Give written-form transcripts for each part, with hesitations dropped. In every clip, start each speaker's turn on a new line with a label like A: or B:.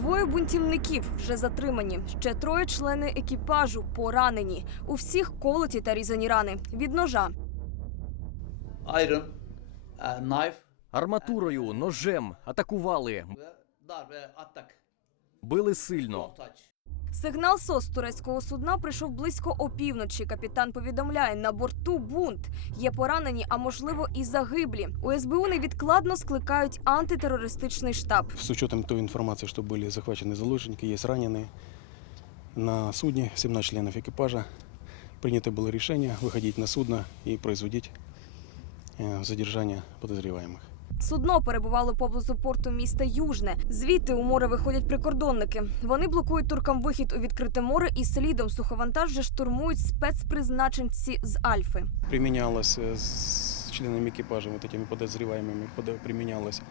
A: Двоє бунтівників вже затримані. Ще троє члени екіпажу поранені. У всіх колоті та різані рани від ножа.
B: Iron, knife,
C: Арматурою, ножем атакували.
B: darbe, atak,
C: Били сильно.
B: touch.
A: Сигнал СОС турецького судна прийшов близько опівночі. Капітан повідомляє, на борту бунт. Є поранені, а можливо і загиблі. У СБУ невідкладно скликають антитерористичний штаб.
D: С учетом той информации, что были захвачены заложники, есть раненые, на судне 17 членов экипажа принято было решение выходить на судно и производить задержание подозреваемых.
A: Судно перебувало поблизу порту міста Южне. Звідти у море виходять прикордонники. Вони блокують туркам вихід у відкрите море і слідом суховантаж вже штурмують спецпризначенці з Альфи.
D: Применялось с членами экипажа, вот этими подозреваемыми, применялось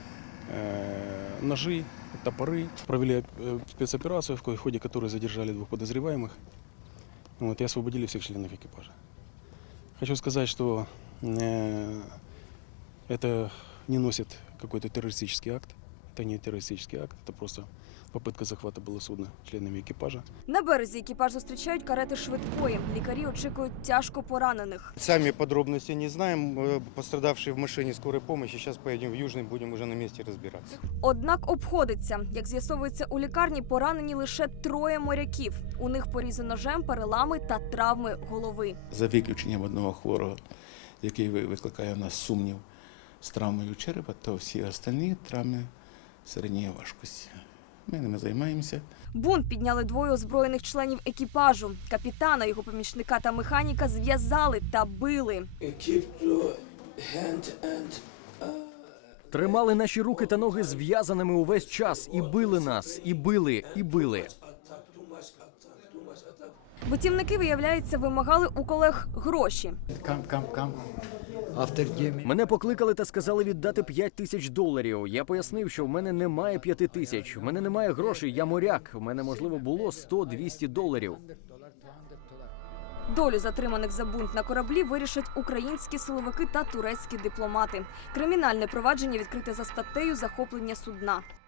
D: ножи, топоры. Провели спецоперацию, в ходе которой задержали 2 подозреваемых вот, и освободили всех членов экипажа. Хочу сказать, что это не носит какой-то террористический акт. Это не террористический акт, это просто попытка захвата было судна членами екіпажа.
A: На березі екіпаж зустрічають карети швидкої. Лікарі очікують тяжко поранених.
E: Сами подробности не знаем. Пострадавшие в машине скорой помощи. Сейчас поедем в Южный, будем уже на месте разбираться.
A: Однак обходиться. Як з'ясовується, у лікарні поранені лише 3 моряків. У них порізи ножем, перелами та травми голови.
F: За виключенням одного хворого, який викликає в нас сумнів з травмою черепа, то всі остальні травми середньої важкості. Ми ними займаємося.
A: Бунт підняли 2 озброєних членів екіпажу. Капітана, його помічника та механіка зв'язали та били.
C: Тримали наші руки та ноги зв'язаними увесь час і били нас, і били, і били.
A: Бунтівники, виявляється, вимагали у колег гроші.
C: Мене покликали та сказали віддати $5000. Я пояснив, що в мене немає 5000, в мене немає грошей, я моряк, в мене, можливо, було $100-200.
A: Долю затриманих за бунт на кораблі вирішать українські силовики та турецькі дипломати. Кримінальне провадження відкрите за статтею захоплення судна.